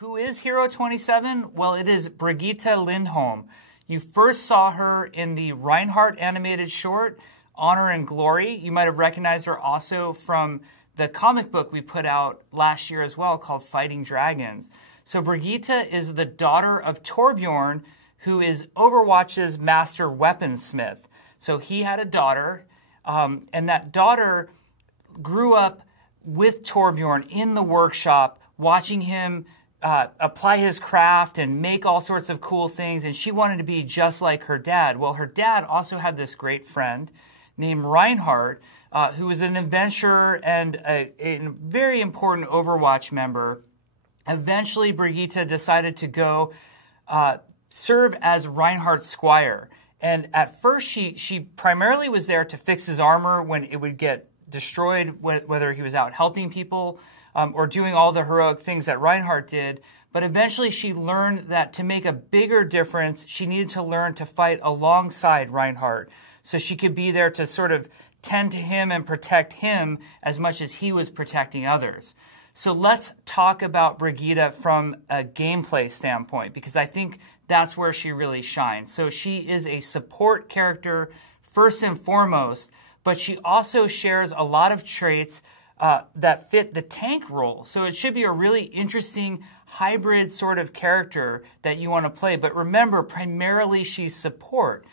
Who is Hero 27? Well, it is Brigitte Lindholm. You first saw her in the Reinhardt animated short, Honor and Glory. You might have recognized her also from the comic book we put out last year as well called Fighting Dragons. So Brigitte is the daughter of Torbjorn, who is Overwatch's master weaponsmith. So he had a daughter, and that daughter grew up with Torbjorn in the workshop, watching him apply his craft and make all sorts of cool things, and she wanted to be just like her dad. Well, her dad also had this great friend named Reinhardt, who was an adventurer and a very important Overwatch member. Eventually, Brigitte decided to go serve as Reinhardt's squire. And at first, she primarily was there to fix his armor when it would get destroyed, whether he was out helping people or doing all the heroic things that Reinhardt did. But eventually she learned that to make a bigger difference, she needed to learn to fight alongside Reinhardt. So she could be there to sort of tend to him and protect him as much as he was protecting others. So let's talk about Brigitte from a gameplay standpoint, because I think that's where she really shines. So she is a support character first and foremost, but she also shares a lot of traits that fit the tank role. So it should be a really interesting hybrid sort of character that you want to play. But remember, primarily she's support.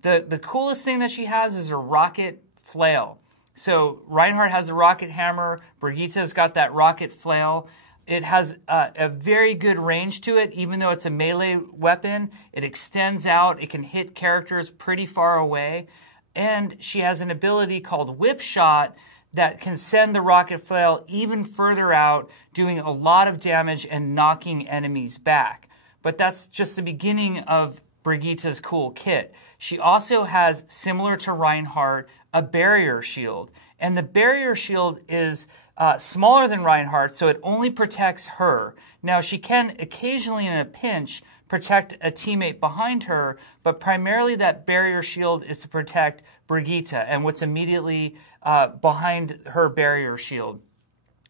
The coolest thing that she has is her Rocket Flail. So Reinhardt has a rocket hammer. Brigitte's got that rocket flail. It has a very good range to it, even though it's a melee weapon. It extends out. It can hit characters pretty far away. And she has an ability called Whip Shot that can send the rocket flail even further out, doing a lot of damage and knocking enemies back. But that's just the beginning of Brigitte's cool kit. She also has, similar to Reinhardt, a barrier shield. And the barrier shield is smaller than Reinhardt, so it only protects her. Now, she can occasionally, in a pinch, protect a teammate behind her, but primarily that barrier shield is to protect Brigitte and what's immediately behind her barrier shield.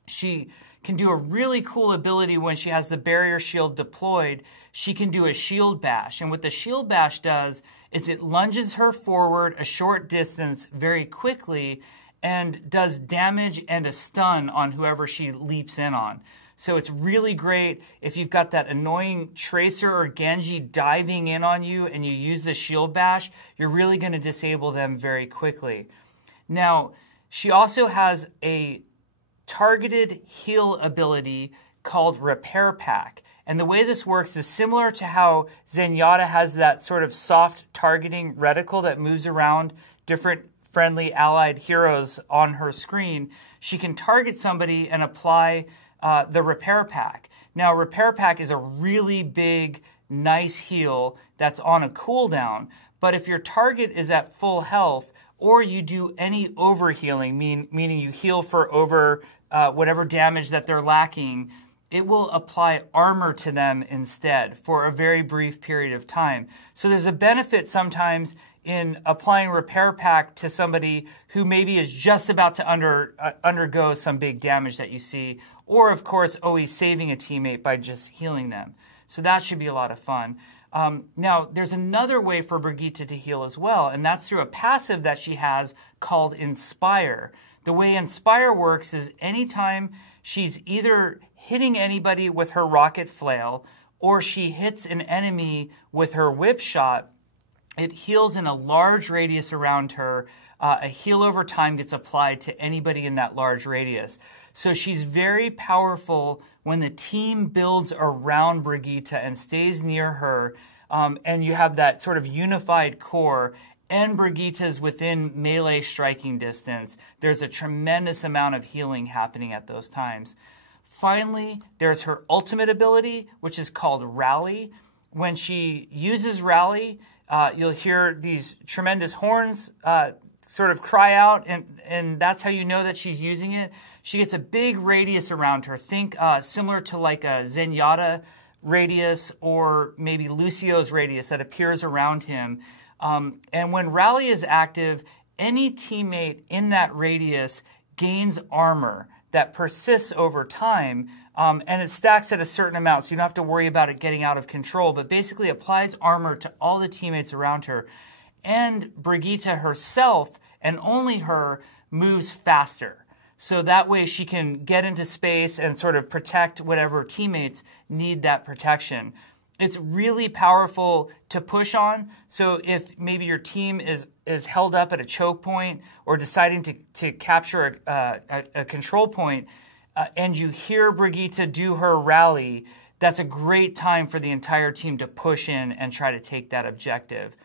She can do a really cool ability when she has the barrier shield deployed. She can do a shield bash, and what the shield bash does is it lunges her forward a short distance very quickly and does damage and a stun on whoever she leaps in on. So it's really great if you've got that annoying Tracer or Genji diving in on you and you use the shield bash, you're really going to disable them very quickly. Now, she also has a targeted heal ability called Repair Pack. And the way this works is similar to how Zenyatta has that sort of soft targeting reticle that moves around different friendly allied heroes on her screen. She can target somebody and apply the Repair Pack. Now, Repair Pack is a really big, nice heal that's on a cooldown. But if your target is at full health, or you do any overhealing, meaning you heal for over whatever damage that they're lacking, it will apply armor to them instead for a very brief period of time. So there's a benefit sometimes in applying Repair Pack to somebody who maybe is just about to undergo some big damage that you see, or of course always saving a teammate by just healing them. So that should be a lot of fun. Now, there's another way for Brigitte to heal as well, and that's through a passive that she has called Inspire. The way Inspire works is anytime she's either hitting anybody with her Rocket Flail or she hits an enemy with her Whip Shot, it heals in a large radius around her. A heal over time gets applied to anybody in that large radius. So she's very powerful when the team builds around Brigitte and stays near her, and you have that sort of unified core, and Brigitte's within melee striking distance. There's a tremendous amount of healing happening at those times. Finally, there's her ultimate ability, which is called Rally. When she uses Rally, you'll hear these tremendous horns sort of cry out, and that's how you know that she's using it. She gets a big radius around her. Think similar to like a Zenyatta radius or maybe Lucio's radius that appears around him. And when Rally is active, any teammate in that radius gains armor that persists over time And it stacks at a certain amount, so you don't have to worry about it getting out of control, but basically applies armor to all the teammates around her. And Brigitte herself, and only her, moves faster. So that way she can get into space and sort of protect whatever teammates need that protection. It's really powerful to push on. So if maybe your team is held up at a choke point or deciding to capture a control point, and you hear Brigitte do her rally, that's a great time for the entire team to push in and try to take that objective.